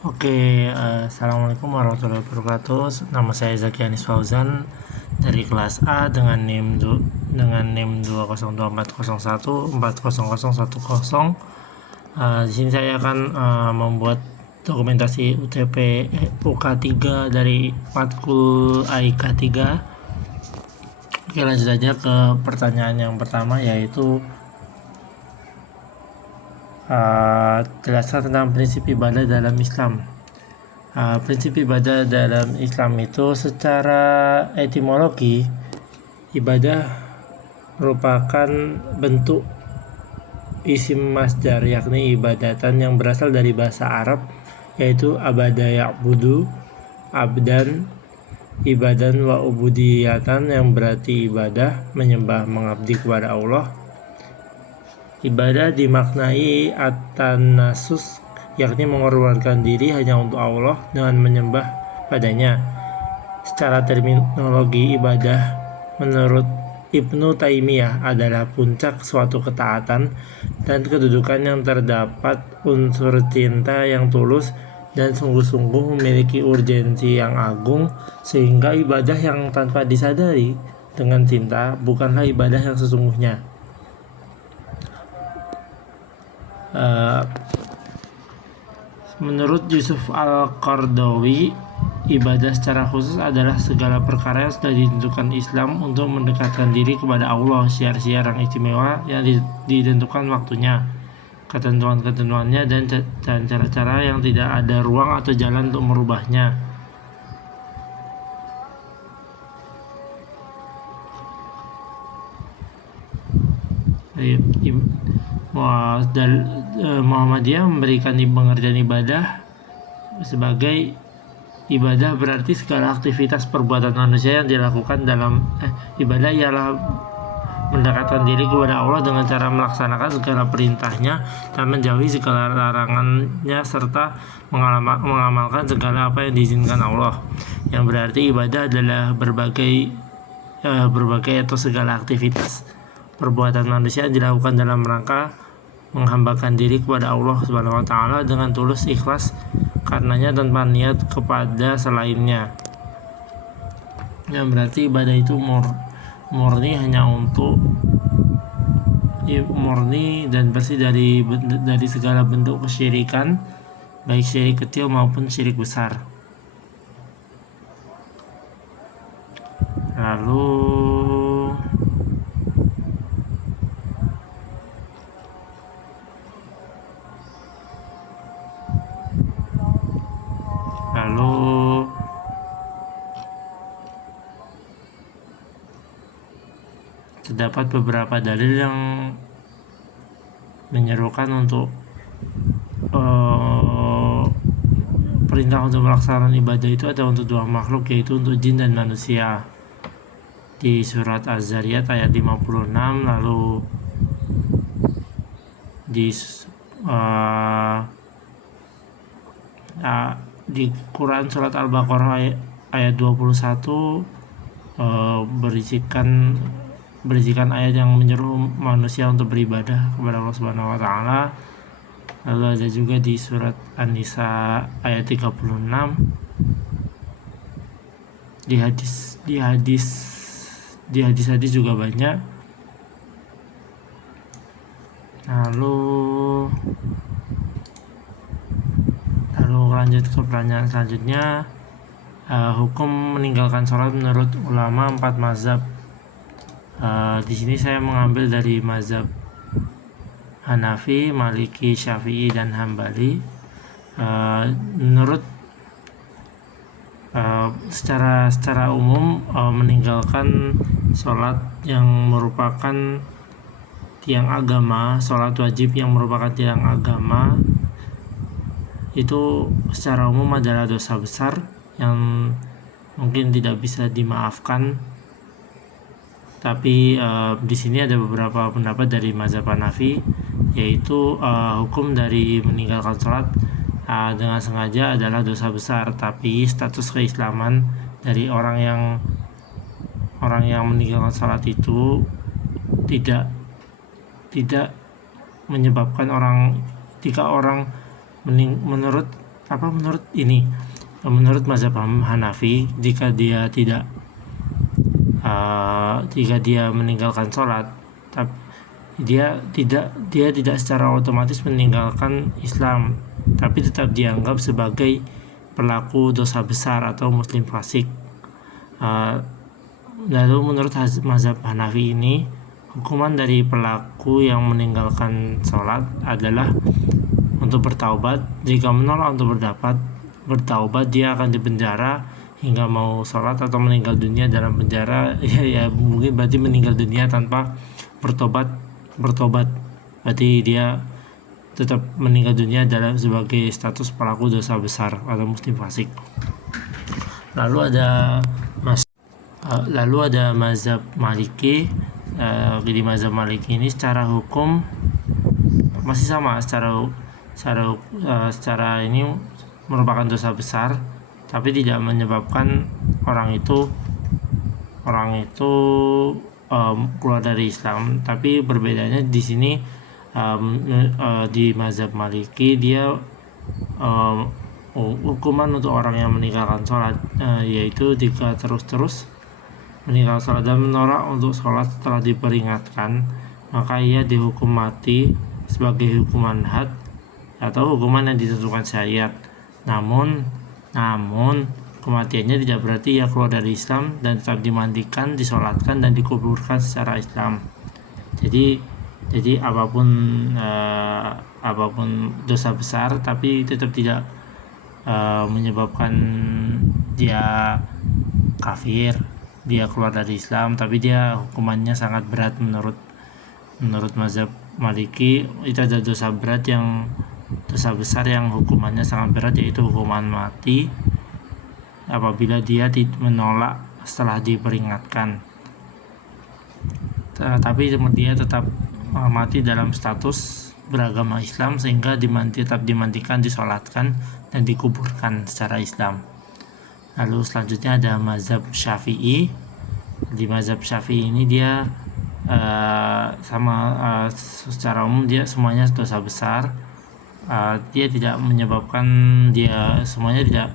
Assalamualaikum warahmatullahi wabarakatuh. Nama saya Zaki Anis Fauzan dari kelas A dengan NIM 2024014014010. Di sini saya akan membuat dokumentasi UK 3 dari matkul AIK 3. Oke, lanjut aja ke pertanyaan yang pertama, yaitu jelaskan tentang prinsip ibadah dalam Islam. Prinsip ibadah dalam Islam itu secara etimologi, ibadah merupakan bentuk isim masdar, yakni ibadatan, yang berasal dari bahasa Arab, yaitu abada ya'budu, abdan, ibadan wa ubudiyatan, yang berarti ibadah, menyembah, mengabdi kepada Allah. Ibadah dimaknai at-tanasus, yakni mengorbankan diri hanya untuk Allah dengan menyembah padanya. Secara terminologi, ibadah menurut Ibnu Taimiyah adalah puncak suatu ketaatan dan kedudukan yang terdapat unsur cinta yang tulus dan sungguh-sungguh memiliki urgensi yang agung, sehingga ibadah yang tanpa disadari dengan cinta bukanlah ibadah yang sesungguhnya. Menurut Yusuf Al-Qardawi, ibadah secara khusus adalah segala perkara yang sudah ditentukan Islam untuk mendekatkan diri kepada Allah, syiar-syiar yang istimewa yang ditentukan waktunya, ketentuan-ketentuannya, dan cara-cara yang tidak ada ruang atau jalan untuk merubahnya. Muhammadiyah memberikan pengertian ibadah sebagai ibadah berarti segala aktivitas perbuatan manusia yang dilakukan dalam ibadah ialah mendekatkan diri kepada Allah dengan cara melaksanakan segala perintahnya dan menjauhi segala larangannya, serta mengamalkan segala apa yang diizinkan Allah, yang berarti ibadah adalah berbagai atau segala aktivitas perbuatan manusia yang dilakukan dalam rangka menghambakan diri kepada Allah Subhanahu wa Ta'ala dengan tulus ikhlas karenanya tanpa niat kepada selainnya. Yang berarti ibadah itu murni hanya untuk murni dan bersih dari segala bentuk kesyirikan, baik syirik kecil maupun syirik besar. Lalu terdapat beberapa dalil yang menyerukan untuk perintah untuk melaksanakan ibadah itu ada untuk dua makhluk, yaitu untuk jin dan manusia. Di surat Az-Zariyat ayat 56, lalu di Quran surat Al-Baqarah ayat 21 berisikan ayat yang menyuruh manusia untuk beribadah kepada Allah Subhanahu wa Ta'ala. Lalu ada juga di surat An-Nisa ayat 36. Di hadis juga banyak. Lalu lanjut ke pertanyaan selanjutnya. Hukum meninggalkan sholat menurut ulama 4 mazhab. Di sini saya mengambil dari mazhab Hanafi, Maliki, Syafi'i, dan Hambali. Menurut secara umum, meninggalkan sholat yang merupakan tiang agama, sholat wajib yang merupakan tiang agama, itu secara umum adalah dosa besar yang mungkin tidak bisa dimaafkan. Tapi di sini ada beberapa pendapat dari mazhab Hanafi, yaitu hukum dari meninggalkan sholat dengan sengaja adalah dosa besar, tapi status keislaman dari orang yang meninggalkan sholat itu tidak menyebabkan menurut menurut mazhab Hanafi, jika dia meninggalkan sholat, dia tidak secara otomatis meninggalkan Islam, tapi tetap dianggap sebagai pelaku dosa besar atau muslim fasik. Lalu menurut mazhab Hanafi ini, hukuman dari pelaku yang meninggalkan sholat adalah untuk bertaubat. Jika menolak untuk bertaubat, dia akan dipenjara hingga mau sholat atau meninggal dunia dalam penjara. ya mungkin berarti meninggal dunia tanpa bertobat, berarti dia tetap meninggal dunia dalam sebagai status pelaku dosa besar atau muslim fasik. Lalu ada mazhab Maliki. Di mazhab Maliki ini secara hukum masih sama, secara ini merupakan dosa besar, tapi tidak menyebabkan orang itu keluar dari Islam. Tapi perbedaannya di sini, di mazhab Maliki dia hukuman untuk orang yang meninggalkan sholat, yaitu jika terus meninggalkan sholat dan menolak untuk sholat setelah diperingatkan, maka ia dihukum mati sebagai hukuman had atau hukuman yang ditentukan syariat. Namun kematiannya tidak berarti ia keluar dari Islam, dan tetap dimandikan, disolatkan, dan dikuburkan secara Islam. Jadi apapun dosa besar, tapi tetap tidak menyebabkan dia kafir, dia keluar dari Islam, tapi dia hukumannya sangat berat menurut mazhab Maliki. Itu ada dosa besar yang hukumannya sangat berat, yaitu hukuman mati apabila dia menolak setelah diperingatkan. Tapi dia tetap mati dalam status beragama Islam, sehingga tetap dimandikan, disolatkan, dan dikuburkan secara Islam. Lalu selanjutnya ada mazhab Syafi'i. Di mazhab Syafi'i ini dia secara umum dia semuanya dosa besar. Dia tidak menyebabkan dia semuanya tidak,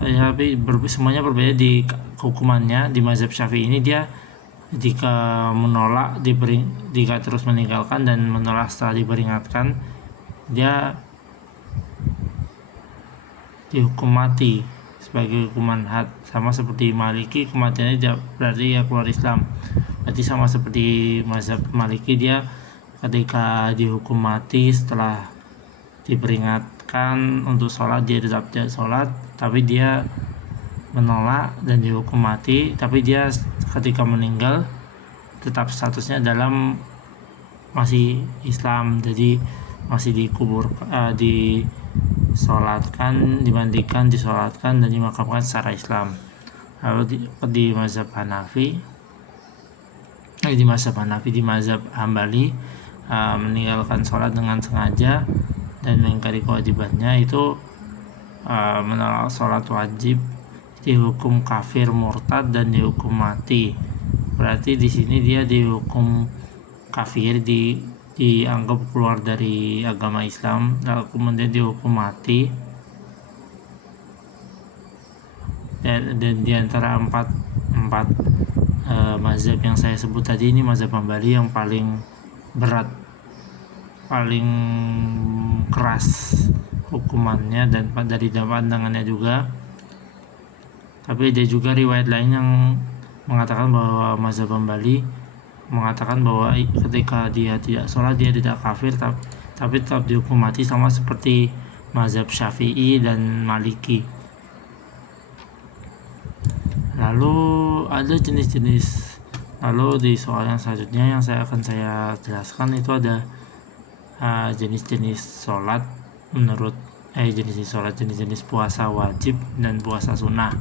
tapi semuanya berbeda di hukumannya. Di mazhab Syafi'i ini dia jika menolak, jika terus meninggalkan dan menolak setelah diperingatkan, dia dihukum mati sebagai hukuman had. Sama seperti Maliki, kematiannya tidak berarti ya keluar Islam. Berarti sama seperti mazhab Maliki, dia ketika dihukum mati setelah diperingatkan untuk sholat, dia tetap tidak sholat, tapi dia menolak dan dihukum mati. Tapi dia ketika meninggal tetap statusnya dalam masih Islam, jadi masih dikubur, disolatkan, dimandikan, disolatkan, dan dimakamkan secara Islam. Lalu di mazhab Hambali, meninggalkan sholat dengan sengaja dan mengingkari kewajibannya itu menolak sholat wajib, dihukum kafir, murtad, dan dihukum mati. Berarti di sini dia dihukum kafir, dianggap keluar dari agama Islam, lalu kemudian dihukum mati. Dan di antara empat mazhab yang saya sebut tadi, ini mazhab Hambali yang paling berat, paling keras hukumannya dan dari pandangannya juga. Tapi ada juga riwayat lain yang mengatakan bahwa mazhab Hambali mengatakan bahwa ketika dia tidak sholat, dia tidak kafir, tapi tetap dihukum mati, sama seperti mazhab Syafi'i dan Maliki. Lalu ada lalu di soal yang selanjutnya yang akan saya jelaskan, itu ada jenis-jenis sholat menurut jenis-jenis puasa wajib dan puasa sunnah.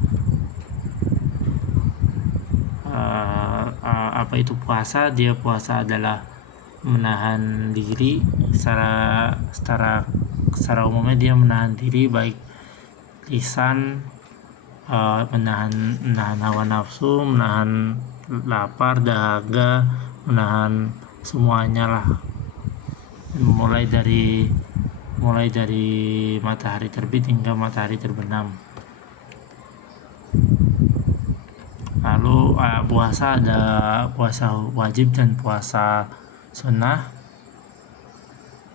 Apa itu puasa? Puasa adalah menahan diri secara umumnya, dia menahan diri, baik lisan, menahan hawa nafsu, menahan lapar, dahaga, menahan semuanya lah, mulai mulai dari matahari terbit hingga matahari terbenam. Lalu puasa ada puasa wajib dan puasa sunnah.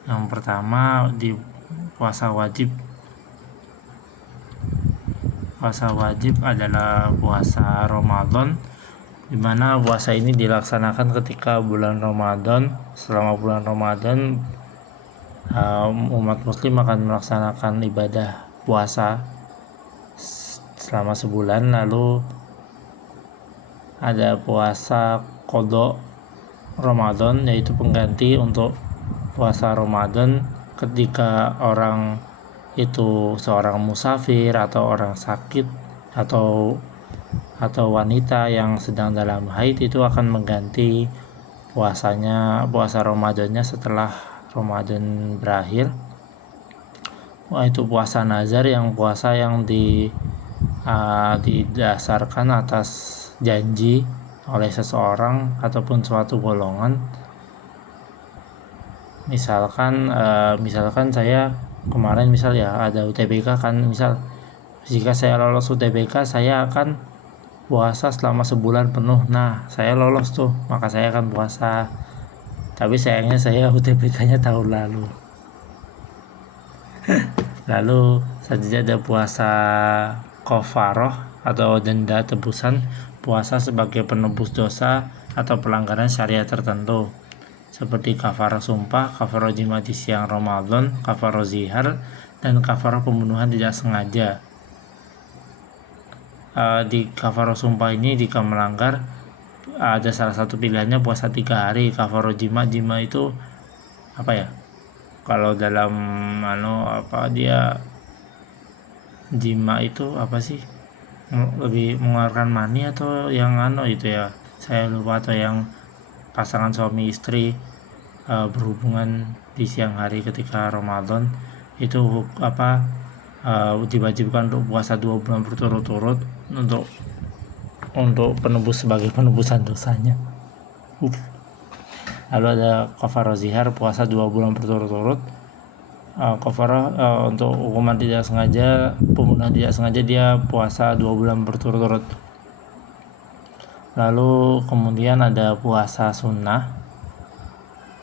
Yang pertama di puasa wajib adalah puasa Ramadan, di mana puasa ini dilaksanakan ketika bulan Ramadan. Selama bulan Ramadan umat muslim akan melaksanakan ibadah puasa selama sebulan. Lalu ada puasa qada Ramadan, yaitu pengganti untuk puasa Ramadan ketika orang itu seorang musafir atau orang sakit atau wanita yang sedang dalam haid, itu akan mengganti puasa Ramadannya setelah Ramadan berakhir. Itu puasa nazar, yang puasa yang didasarkan atas janji oleh seseorang ataupun suatu golongan. Misalkan saya kemarin ada UTBK kan, jika saya lolos UTBK saya akan puasa selama sebulan penuh. Nah, saya lolos tuh, maka saya akan puasa. Tapi sayangnya saya UTBK-nya tahun lalu. Lalu selanjutnya ada puasa kafarah atau denda tebusan, puasa sebagai penebus dosa atau pelanggaran syariat tertentu, seperti kafarah sumpah, kafarah jima di siang Ramadan, kafarah zihar, dan kafarah pembunuhan tidak sengaja. Di kafarah sumpah ini jika melanggar, ada salah satu pilihannya puasa 3 hari. Kafarah jima itu kalau dalam jima itu lebih mengeluarkan mani atau yang saya lupa, atau yang pasangan suami istri berhubungan di siang hari ketika Ramadan, itu diwajibkan untuk puasa 2 bulan berturut-turut untuk sebagai penebusan dosanya. Lalu ada kafarah zihar, puasa 2 bulan berturut-turut. Kafarah untuk hukuman tidak sengaja, pembunuhan tidak sengaja, dia puasa 2 bulan berturut-turut. Lalu kemudian ada puasa sunnah.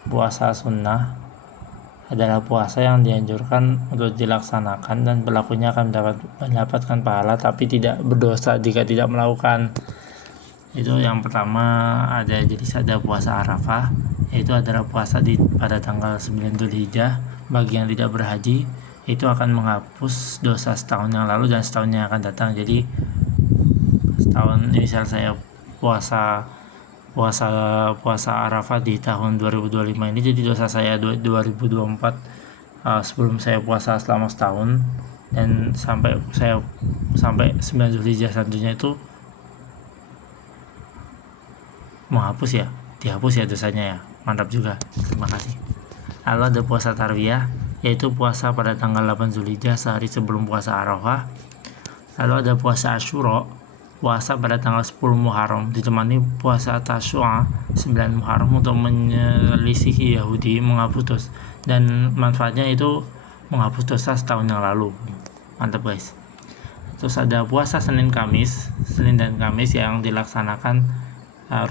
Puasa sunnah adalah puasa yang dianjurkan untuk dilaksanakan dan pelakunya akan mendapatkan pahala tapi tidak berdosa jika tidak melakukan. Itu yang pertama ada puasa Arafah, yaitu adalah puasa pada tanggal 9 Dzulhijjah. Bagi yang tidak berhaji, itu akan menghapus dosa setahun yang lalu dan setahun yang akan datang. Jadi setahun, misal saya puasa Arafah di tahun 2025 ini, jadi dosa saya 2024 sebelum saya puasa selama setahun, dan sampai 9 Dzulhijjah selanjutnya itu dihapus ya dosanya ya. Mantap juga, terima kasih. Lalu ada puasa tarwiyah, yaitu puasa pada tanggal 8 Dzulhijjah sehari sebelum puasa Arafah. Lalu ada puasa Asyura, puasa pada tanggal 10 Muharram, ditemani puasa Tasyua 9 Muharram untuk menyelisihi Yahudi, menghapus dan manfaatnya itu menghapus dosa setahun yang lalu. Mantap guys. Terus ada puasa Senin dan Kamis yang dilaksanakan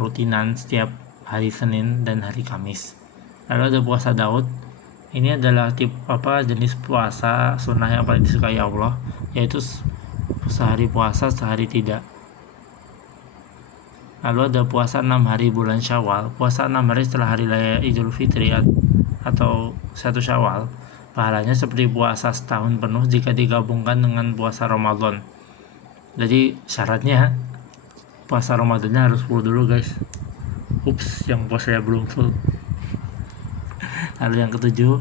rutinan setiap hari Senin dan hari Kamis. Lalu ada puasa Daud. Ini adalah jenis puasa sunnah yang paling disukai Allah, yaitu sehari puasa sehari tidak. Lalu ada puasa 6 hari bulan Syawal. Puasa 6 hari setelah hari raya Idul Fitri atau 1 Syawal, pahalanya seperti puasa setahun penuh jika digabungkan dengan puasa Ramadan. Jadi syaratnya puasa Ramadannya harus full dulu guys. Yang puasanya belum full. Lalu yang ketujuh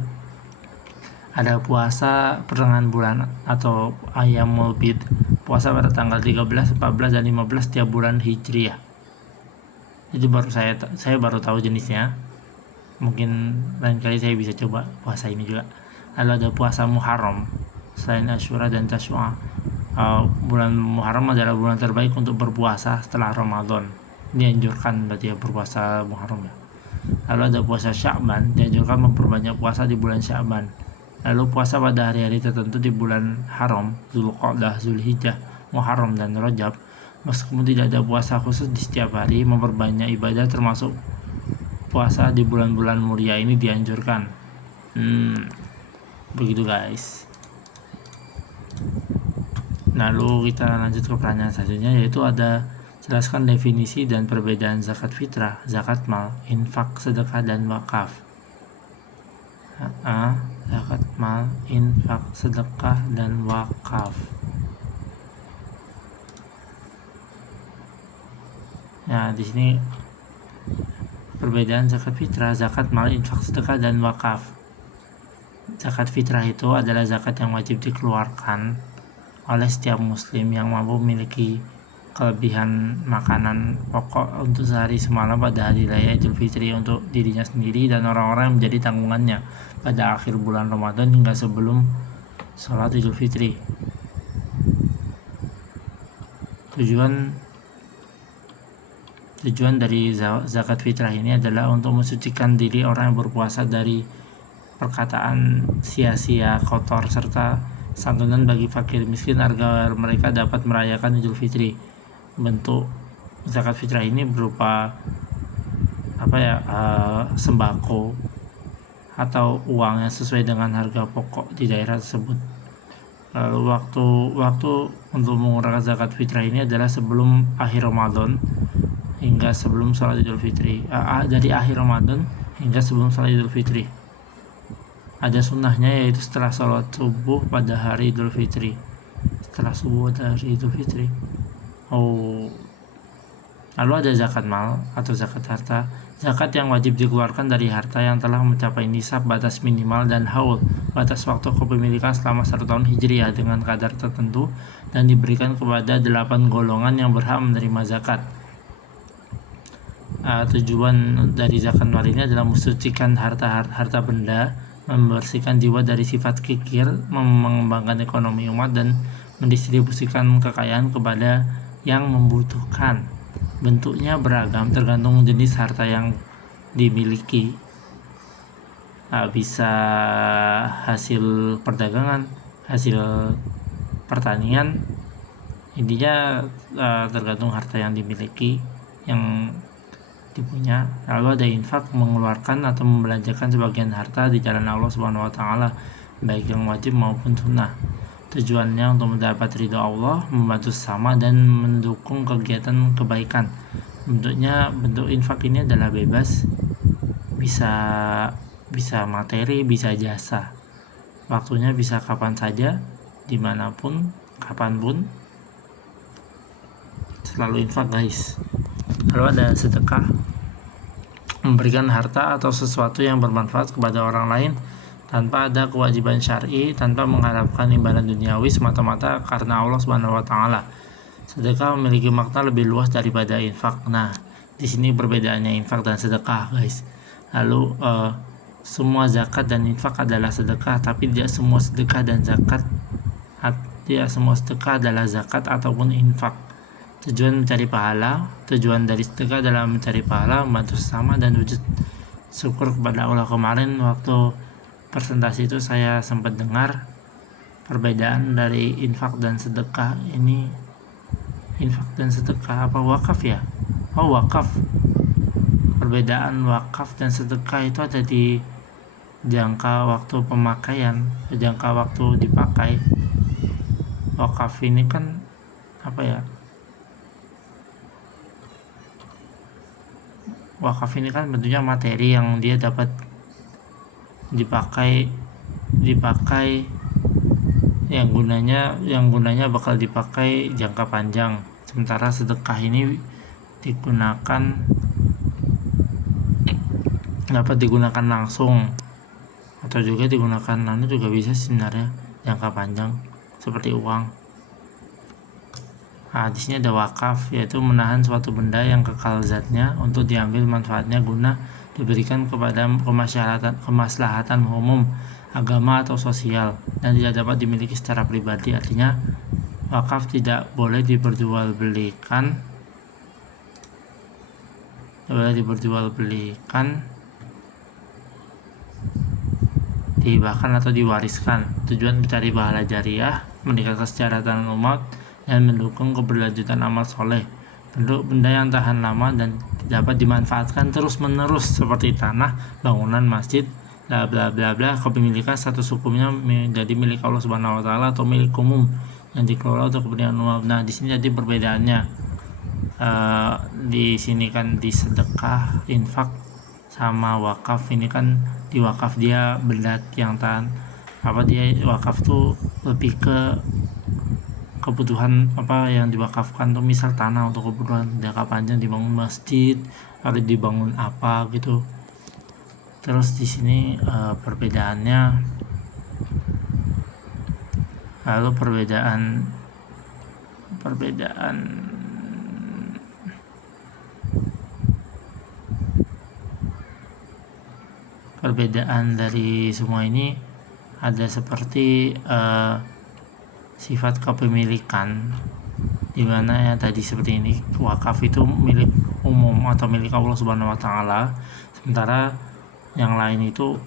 ada puasa pertengahan bulan atau Ayyamul Bid, puasa pada tanggal 13, 14, dan 15 tiap bulan Hijriah. Itu baru saya baru tahu jenisnya. Mungkin lain kali saya bisa coba puasa ini juga. Lalu ada puasa Muharram selain Asyura dan Tasyua. Bulan Muharram adalah bulan terbaik untuk berpuasa setelah Ramadan. Dianjurkan berarti berpuasa Muharram ya. Lalu ada puasa Sya'ban, dianjurkan memperbanyak puasa di bulan Sya'ban. Lalu puasa pada hari-hari tertentu di bulan haram, Zulqa'dah, Zulhijjah, Muharram, dan Rajab. Meskipun tidak ada puasa khusus di setiap hari, memperbanyak ibadah termasuk puasa di bulan-bulan mulia ini dianjurkan. Begitu guys. Lalu kita lanjut ke pertanyaan selanjutnya, yaitu ada jelaskan definisi dan perbedaan zakat fitrah, zakat mal, infak, sedekah, dan wakaf. Zakat mal, infak, sedekah, dan wakaf. Nah, di sini perbedaan zakat fitrah, zakat mal, infak, sedekah, dan wakaf. Zakat fitrah itu adalah zakat yang wajib dikeluarkan oleh setiap muslim yang mampu memiliki kelebihan makanan pokok untuk sehari semalam pada hari raya Idul Fitri untuk dirinya sendiri dan orang-orang yang menjadi tanggungannya pada akhir bulan Ramadan hingga sebelum sholat Idul Fitri. Tujuan dari zakat fitrah ini adalah untuk mensucikan diri orang yang berpuasa dari perkataan sia-sia, kotor, serta santunan bagi fakir miskin agar mereka dapat merayakan Idul Fitri. Bentuk zakat fitrah ini berupa sembako atau uang yang sesuai dengan harga pokok di daerah tersebut. Lalu waktu untuk mengurangkan zakat fitrah ini adalah sebelum akhir Ramadan hingga sebelum sholat Idul Fitri. Dari akhir Ramadan hingga sebelum sholat Idul Fitri. Ada sunnahnya, yaitu setelah sholat subuh pada hari Idul Fitri. Lalu ada zakat mal atau zakat harta, zakat yang wajib dikeluarkan dari harta yang telah mencapai nisab, batas minimal, dan haul, batas waktu kepemilikan selama 1 tahun hijriah dengan kadar tertentu, dan diberikan kepada 8 golongan yang berhak menerima zakat. Tujuan dari zakat mal ini adalah mensucikan harta benda, membersihkan jiwa dari sifat kikir, mengembangkan ekonomi umat, dan mendistribusikan kekayaan kepada yang membutuhkan. Bentuknya beragam tergantung jenis harta yang dimiliki. Bisa hasil perdagangan, hasil pertanian, intinya tergantung harta yang dimiliki, yang dipunya. Lalu ada infak, mengeluarkan atau membelanjakan sebagian harta di jalan Allah Subhanahu wa taala, baik yang wajib maupun sunnah. Tujuannya untuk mendapat ridho Allah, membantu sesama, dan mendukung kegiatan kebaikan. Bentuk infak ini adalah bebas, bisa materi, bisa jasa. Waktunya bisa kapan saja, dimanapun, kapanpun. Selalu infak guys. Lalu ada sedekah, memberikan harta atau sesuatu yang bermanfaat kepada orang lain tanpa ada kewajiban syar'i, tanpa mengharapkan imbalan duniawi, semata-mata karena Allah Subhanahu wa taala. Sedekah memiliki makna lebih luas daripada infak. Nah, di sini perbedaannya infak dan sedekah, guys. Lalu semua zakat dan infak adalah sedekah, tapi tidak semua sedekah adalah zakat ataupun infak. Tujuan dari sedekah adalah mencari pahala, membantu sesama, dan wujud syukur kepada Allah. Kemarin waktu presentasi itu saya sempat dengar perbedaan dari infak dan sedekah ini. Infak dan sedekah apa wakaf ya? Wakaf. Perbedaan wakaf dan sedekah itu ada di jangka waktu pemakaian, jangka waktu dipakai. Wakaf ini kan wakaf ini kan bentuknya materi yang dia dapat dipakai yang gunanya bakal dipakai jangka panjang. Sementara sedekah ini dapat digunakan langsung, atau juga digunakan juga bisa sebenarnya jangka panjang seperti uang. Di sini ada wakaf, yaitu menahan suatu benda yang kekal zatnya untuk diambil manfaatnya guna diberikan kepada kemaslahatan umum, agama, atau sosial, dan tidak dapat dimiliki secara pribadi. Artinya wakaf tidak boleh diperjualbelikan, dihibahkan atau diwariskan. Tujuan mencari pahala jariah, meningkatkan kesejahteraan umat, dan mendukung keberlanjutan amal soleh. Bentuk benda yang tahan lama dan dapat dimanfaatkan terus-menerus seperti tanah, bangunan, masjid, bla bla bla bla. Kepemilikan status hukumnya menjadi milik Allah Subhanahu wa taala atau milik umum yang dikelola untuk kepentingan umum. Nah, di sini jadi perbedaannya. Di sini kan di sedekah, infak sama wakaf. Ini kan di wakaf dia benda yang tahan dia wakaf tuh lebih ke kebutuhan yang diwakafkan tuh, misal tanah untuk kebutuhan jangka panjang, dibangun masjid atau dibangun apa gitu. Terus di sini perbedaannya, lalu perbedaan dari semua ini ada seperti sifat kepemilikan, dimana ya tadi seperti ini, wakaf itu milik umum atau milik Allah Subhanahu wa taala, sementara yang lain itu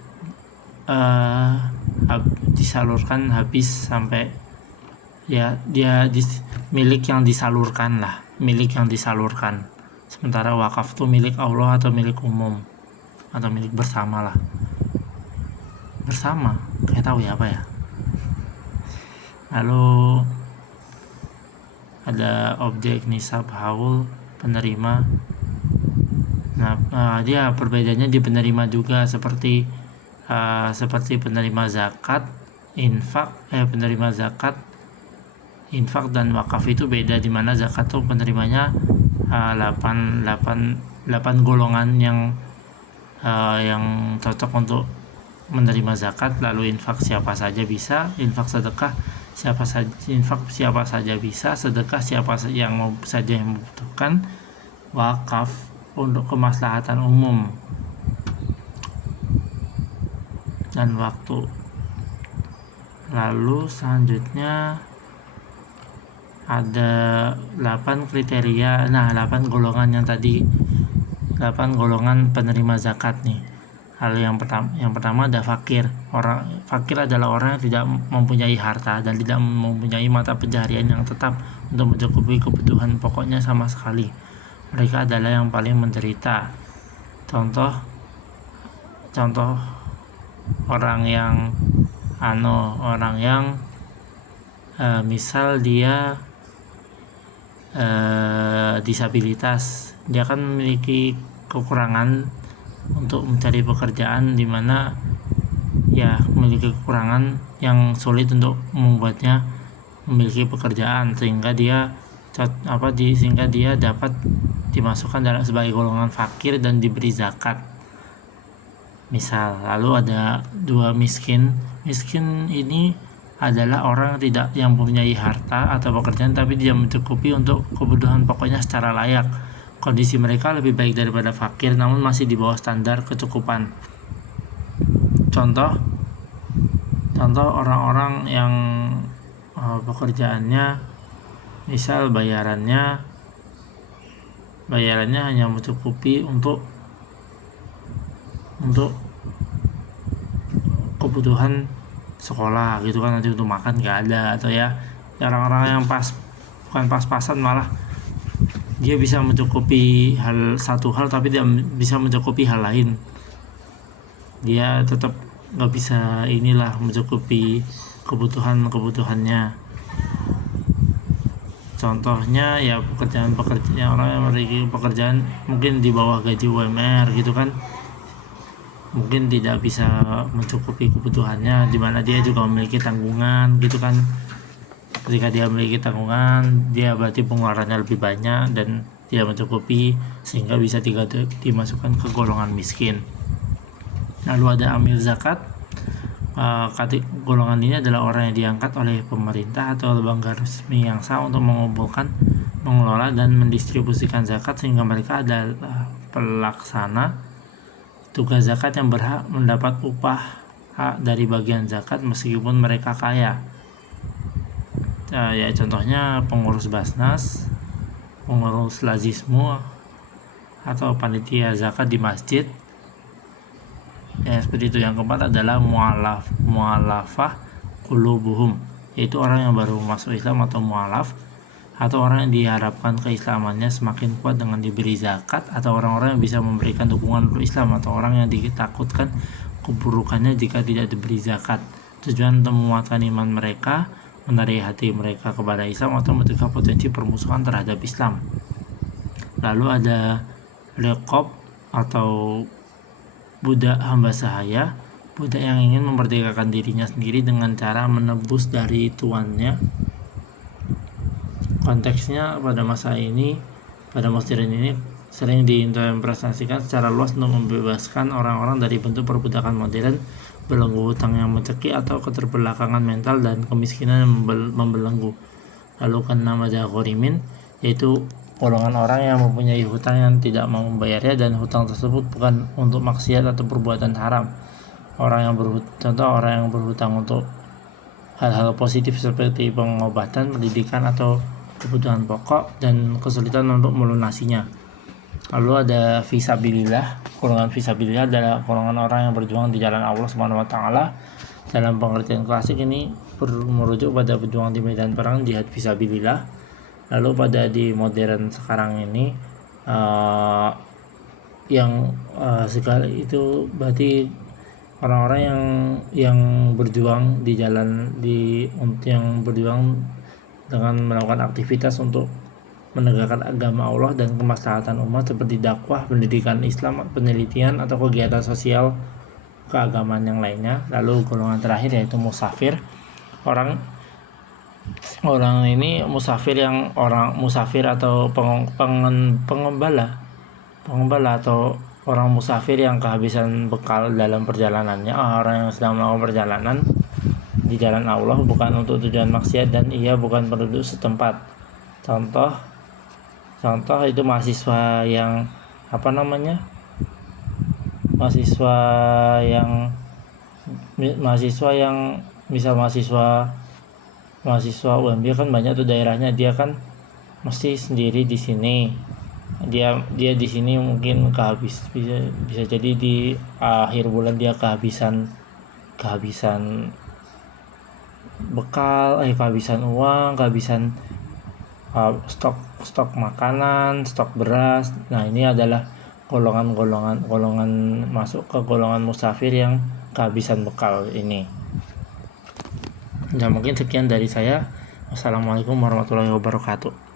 disalurkan habis sampai ya dia milik yang disalurkan. Sementara wakaf itu milik Allah atau milik umum atau milik bersama lah. Bersama kayak tahu ya apa ya. Lalu ada objek nisab haul penerima. Nah, dia perbedaannya di penerima juga seperti penerima zakat, penerima zakat, infak dan wakaf itu beda, di mana zakat tuh penerimanya 8 golongan yang cocok untuk menerima zakat. Lalu infak siapa saja bisa, infak sedekah siapa saja bisa, sedekah siapa yang mau saja yang membutuhkan, wakaf untuk kemaslahatan umum dan waktu. Lalu selanjutnya ada 8 kriteria. Nah, 8 golongan yang tadi, 8 golongan penerima zakat nih. Hal yang pertama ada fakir. Fakir adalah orang yang tidak mempunyai harta dan tidak mempunyai mata pencaharian yang tetap untuk mencukupi kebutuhan pokoknya sama sekali. Mereka adalah yang paling menderita. Contoh orang yang misal dia disabilitas, dia kan memiliki kekurangan untuk mencari pekerjaan, di mana ya memiliki kekurangan yang sulit untuk membuatnya memiliki pekerjaan, sehingga dia dapat dimasukkan dalam sebagai golongan fakir dan diberi zakat misal. Lalu ada 2 miskin. Miskin ini adalah orang yang mempunyai harta atau pekerjaan tapi tidak mencukupi untuk kebutuhan pokoknya secara layak. Kondisi mereka lebih baik daripada fakir, namun masih di bawah standar kecukupan. Contoh orang-orang yang pekerjaannya misal bayarannya hanya mencukupi untuk kebutuhan sekolah gitu kan, nanti untuk makan nggak ada, atau ya orang-orang yang bukan pas-pasan, malah dia bisa mencukupi satu hal tapi dia bisa mencukupi hal lain, dia tetap nggak bisa mencukupi kebutuhannya. Contohnya ya pekerjaan orang yang memiliki pekerjaan mungkin di bawah gaji UMR gitu kan, mungkin tidak bisa mencukupi kebutuhannya, dimana dia juga memiliki tanggungan gitu kan. Ketika dia memiliki tanggungan, dia berarti pengeluarannya lebih banyak dan tidak mencukupi, sehingga bisa dimasukkan ke golongan miskin. Lalu ada amil zakat. Golongan ini adalah orang yang diangkat oleh pemerintah atau lembaga resmi yang sah untuk mengumpulkan, mengelola dan mendistribusikan zakat, sehingga mereka adalah pelaksana tugas zakat yang berhak mendapat upah dari bagian zakat meskipun mereka kaya. Ya contohnya pengurus Basnas, pengurus Lazismu, atau panitia zakat di masjid. seperti itu. Yang keempat adalah mu'alafah qulubuhum, yaitu orang yang baru masuk Islam atau mu'alaf, atau orang yang diharapkan keislamannya semakin kuat dengan diberi zakat, atau orang-orang yang bisa memberikan dukungan untuk Islam, atau orang yang ditakutkan keburukannya jika tidak diberi zakat. Tujuan untuk menguatkan iman mereka, menarik hati mereka kepada Islam, atau mencegah potensi permusuhan terhadap Islam. Lalu ada riqab atau budak hamba sahaya, budak yang ingin memerdekakan dirinya sendiri dengan cara menebus dari tuannya. Konteksnya pada masa modern ini sering diinterpretasikan secara luas untuk membebaskan orang-orang dari bentuk perbudakan modern, belenggu hutang yang mencekik, atau keterbelakangan mental dan kemiskinan yang membelenggu. Lalu keenam ada ghorimin, yaitu golongan orang yang mempunyai hutang yang tidak mau membayarnya, dan hutang tersebut bukan untuk maksiat atau perbuatan haram. Orang yang berhutang untuk hal-hal positif seperti pengobatan, pendidikan, atau kebutuhan pokok, dan kesulitan untuk melunasinya. Lalu ada fisabilillah. Golongan fisabilillah adalah golongan orang yang berjuang di jalan Allah Subhanahu wa taala. Dalam pengertian klasik ini merujuk pada berjuang di medan perang, jihad fisabilillah. Lalu pada di modern sekarang ini segala itu berarti orang-orang yang berjuang di jalan yang berjuang dengan melakukan aktivitas untuk menegakkan agama Allah dan kemaslahatan umat seperti dakwah, pendidikan Islam, penelitian, atau kegiatan sosial keagamaan yang lainnya. Lalu golongan terakhir yaitu musafir. Orang ini musafir atau pengembala atau orang musafir yang kehabisan bekal dalam perjalanannya. Orang yang sedang melakukan perjalanan di jalan Allah bukan untuk tujuan maksiat, dan ia bukan penduduk setempat. Contoh itu mahasiswa yang mahasiswa UMB kan banyak tuh daerahnya, dia kan mesti sendiri di sini. Dia di sini mungkin bisa jadi di akhir bulan dia kehabisan bekal, kehabisan uang, kehabisan stok makanan, stok beras. Nah, ini adalah golongan masuk ke golongan musafir yang kehabisan bekal ini. Nah, mungkin sekian dari saya. Wassalamualaikum warahmatullahi wabarakatuh.